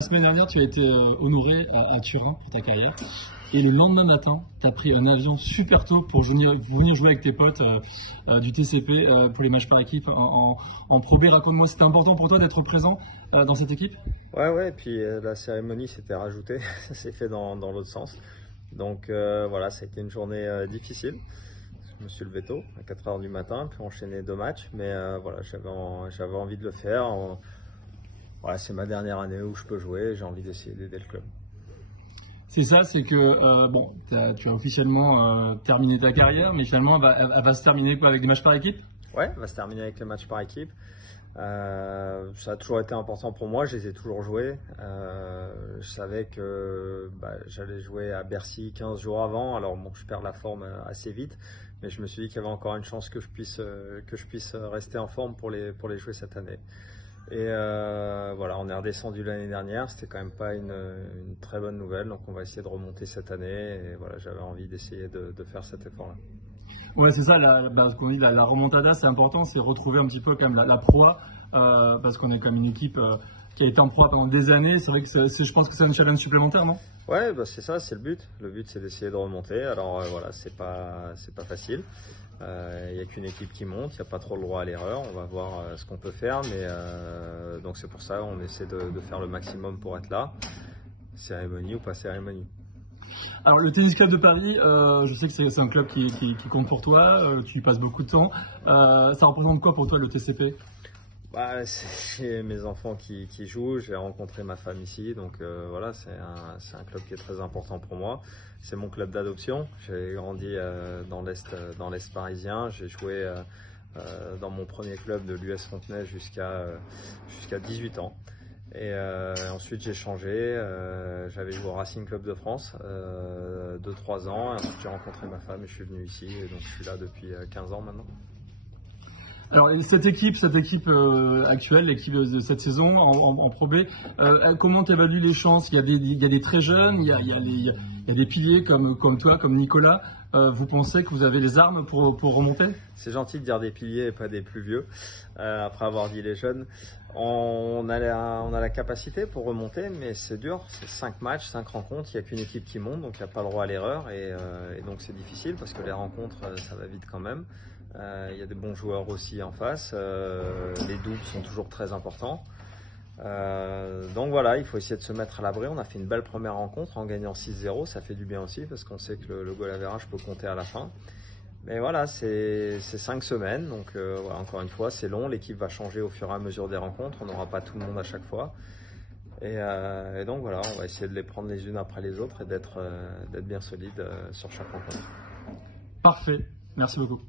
La semaine dernière, tu as été honoré à Turin pour ta carrière. Et le lendemain matin, tu as pris un avion super tôt pour venir jouer avec tes potes du TCP pour les matchs par équipe en Pro B. Raconte-moi, c'était important pour toi d'être présent dans cette équipe? Ouais, et puis la cérémonie s'était rajoutée, ça s'est fait dans l'autre sens. Donc voilà, ça a été une journée difficile. Je me suis levé tôt, à 4 h du matin, puis enchaîné 2 matchs, mais voilà, j'avais envie de le faire. Voilà, c'est ma dernière année où je peux jouer, j'ai envie d'essayer d'aider le club. C'est ça, c'est que bon, tu as officiellement terminé ta carrière, mais finalement, elle va se terminer quoi, avec des matchs par équipe? Ouais, on va se terminer avec les matchs par équipe. Ça a toujours été important pour moi, je les ai toujours joués. Je savais que j'allais jouer à Bercy 15 jours avant, alors bon, je perds la forme assez vite, mais je me suis dit qu'il y avait encore une chance que je puisse rester en forme pour les jouer cette année. Et voilà, on est redescendu l'année dernière, c'était quand même pas une très bonne nouvelle, donc on va essayer de remonter cette année. Et voilà, j'avais envie d'essayer de faire cet effort-là. Ouais, c'est ça, ce qu'on dit, la remontada, c'est important, c'est retrouver un petit peu quand même la proie, parce qu'on est comme une équipe qui a été en proie pendant des années. C'est vrai que je pense que c'est un challenge supplémentaire, non? Ouais, c'est ça, c'est le but. Le but, c'est d'essayer de remonter. Alors voilà, c'est pas facile. Il n'y a qu'une équipe qui monte, il n'y a pas trop le droit à l'erreur. On va voir ce qu'on peut faire, mais donc c'est pour ça on essaie de faire le maximum pour être là. Cérémonie ou pas cérémonie. Alors le Tennis Club de Paris, je sais que c'est un club qui compte pour toi, tu y passes beaucoup de temps. Ça représente quoi pour toi le TCP? C'est mes enfants qui jouent, j'ai rencontré ma femme ici, donc voilà, c'est un club qui est très important pour moi. C'est mon club d'adoption, j'ai grandi dans l'Est parisien, j'ai joué dans mon premier club de l'US Fontenay jusqu'à 18 ans. Et ensuite j'ai changé, j'avais joué au Racing Club de France 2-3 ans, ensuite j'ai rencontré ma femme et je suis venu ici, et donc je suis là depuis 15 ans maintenant. Alors cette équipe actuelle, l'équipe de cette saison en Pro B, comment tu évalues les chances? Il y a des très jeunes, il y a des piliers comme toi, comme Nicolas. Vous pensez que vous avez les armes pour remonter? C'est gentil de dire des piliers et pas des plus vieux, après avoir dit les jeunes. On a la capacité pour remonter, mais c'est dur. C'est 5 matchs, 5 rencontres, il n'y a qu'une équipe qui monte, donc il n'y a pas le droit à l'erreur. Et donc c'est difficile parce que les rencontres, ça va vite quand même. Il y a des bons joueurs aussi en face. Les doubles sont toujours très importants. Donc voilà, il faut essayer de se mettre à l'abri. On a fait une belle première rencontre en gagnant 6-0, ça fait du bien aussi parce qu'on sait que le goal average peut compter à la fin. Mais voilà, c'est 5 semaines, donc voilà, encore une fois, c'est long. L'équipe va changer au fur et à mesure des rencontres. On n'aura pas tout le monde à chaque fois. Et donc voilà, on va essayer de les prendre les unes après les autres et d'être bien solide sur chaque rencontre. Parfait, merci beaucoup.